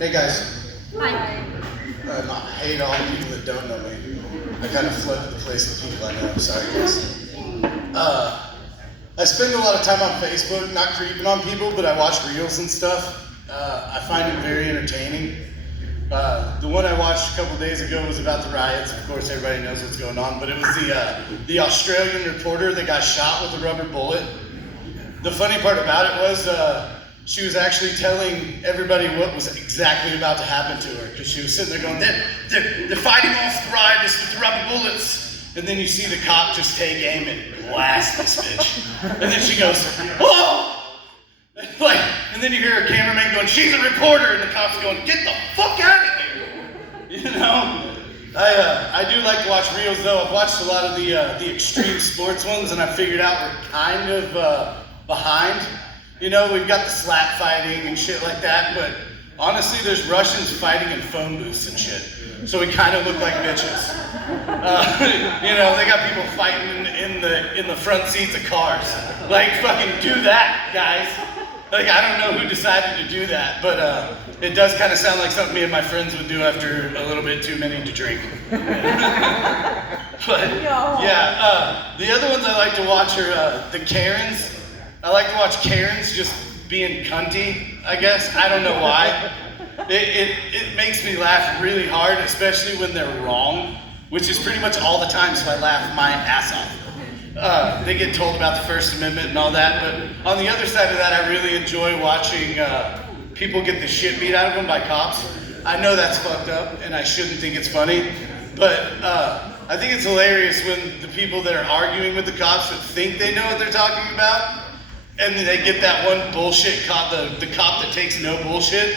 Hey guys, Hi. I hate all the people that don't know me. I kind of flood the place with people I know. I'm sorry guys. I spend a lot of time on Facebook, not creeping on people, but I watch reels and stuff. I find it very entertaining. The one I watched a couple days ago was about the riots. Of course, everybody knows what's going on, but it was the Australian reporter that got shot with a rubber bullet. The funny part about it was she was actually telling everybody what was exactly about to happen to her, because she was sitting there going, they're fighting off the rioters with the rubber bullets. And then you see the cop just take aim and blast this bitch. And then she goes, whoa! And then you hear a cameraman going, she's a reporter, and the cop's going, get the fuck out of here. You know? I do like to watch reels though. I've watched a lot of the extreme sports ones, and I figured out we're kind of behind. You know, we've got the slap fighting and shit like that, but honestly, there's Russians fighting in phone booths and shit. So we kind of look like bitches. You know, they got people fighting in the front seats of cars. Like, fucking do that, guys. Like, I don't know who decided to do that, but it does kind of sound like something me and my friends would do after a little bit too many to drink. But yeah, the other ones I like to watch are the Karens. I like to watch Karens just being cunty, I guess. I don't know why. It makes me laugh really hard, especially when they're wrong, which is pretty much all the time, so I laugh my ass off. They get told about the First Amendment and all that, but on the other side of that, I really enjoy watching people get the shit beat out of them by cops. I know that's fucked up, and I shouldn't think it's funny, but I think it's hilarious when the people that are arguing with the cops that think they know what they're talking about, and then they get that one bullshit cop, the cop that takes no bullshit,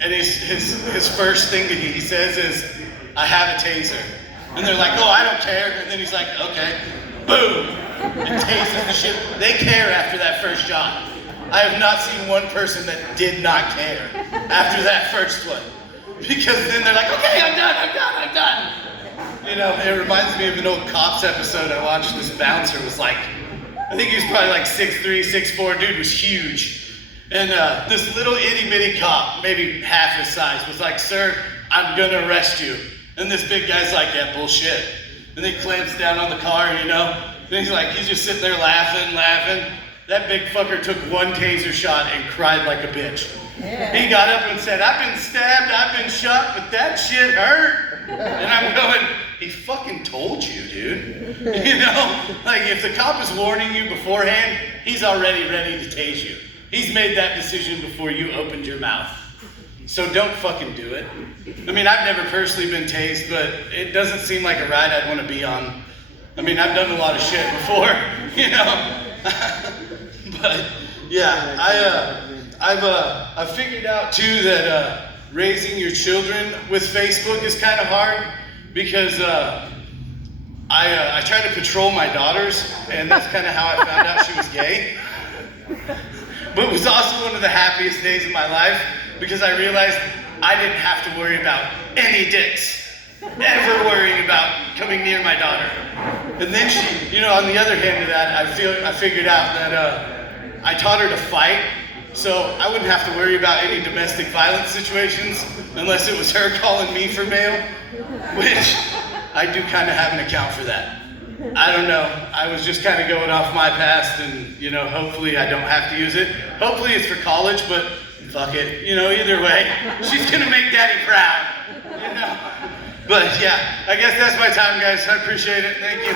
and his first thing that he says is, I have a taser. And they're like, oh, I don't care. And then he's like, okay, boom, and tases the shit. They care after that first shot. I have not seen one person that did not care after that first one. Because then they're like, okay, I'm done. You know, it reminds me of an old Cops episode I watched. This bouncer was like, I think he was probably like 6'3", 6'4", dude was huge. And this little itty bitty cop, maybe half his size, was like, sir, I'm gonna arrest you. And this big guy's like, yeah, bullshit. And he clamps down on the car, you know? And he's just sitting there laughing. That big fucker took one taser shot and cried like a bitch. Yeah. He got up and said, I've been stabbed, I've been shot, but that shit hurt. And I'm going, he fucking told you, dude. You know? Like, if the cop is warning you beforehand, he's already ready to tase you. He's made that decision before you opened your mouth. So don't fucking do it. I mean, I've never personally been tased, but it doesn't seem like a ride I'd want to be on. I mean, I've done a lot of shit before, you know? But yeah, I've figured out too that raising your children with Facebook is kind of hard, because I try to patrol my daughters, and that's kind of how I found out she was gay. But it was also one of the happiest days of my life, because I realized I didn't have to worry about any dicks ever worrying about coming near my daughter. And then she, you know, on the other hand of that, I figured out that I taught her to fight, so I wouldn't have to worry about any domestic violence situations unless it was her calling me for bail, which I do kind of have an account for that. I don't know. I was just kind of going off my past, and, you know, hopefully I don't have to use it. Hopefully it's for college, but fuck it. You know, either way, she's gonna make daddy proud, you know? But yeah, I guess that's my time, guys. I appreciate it. Thank you.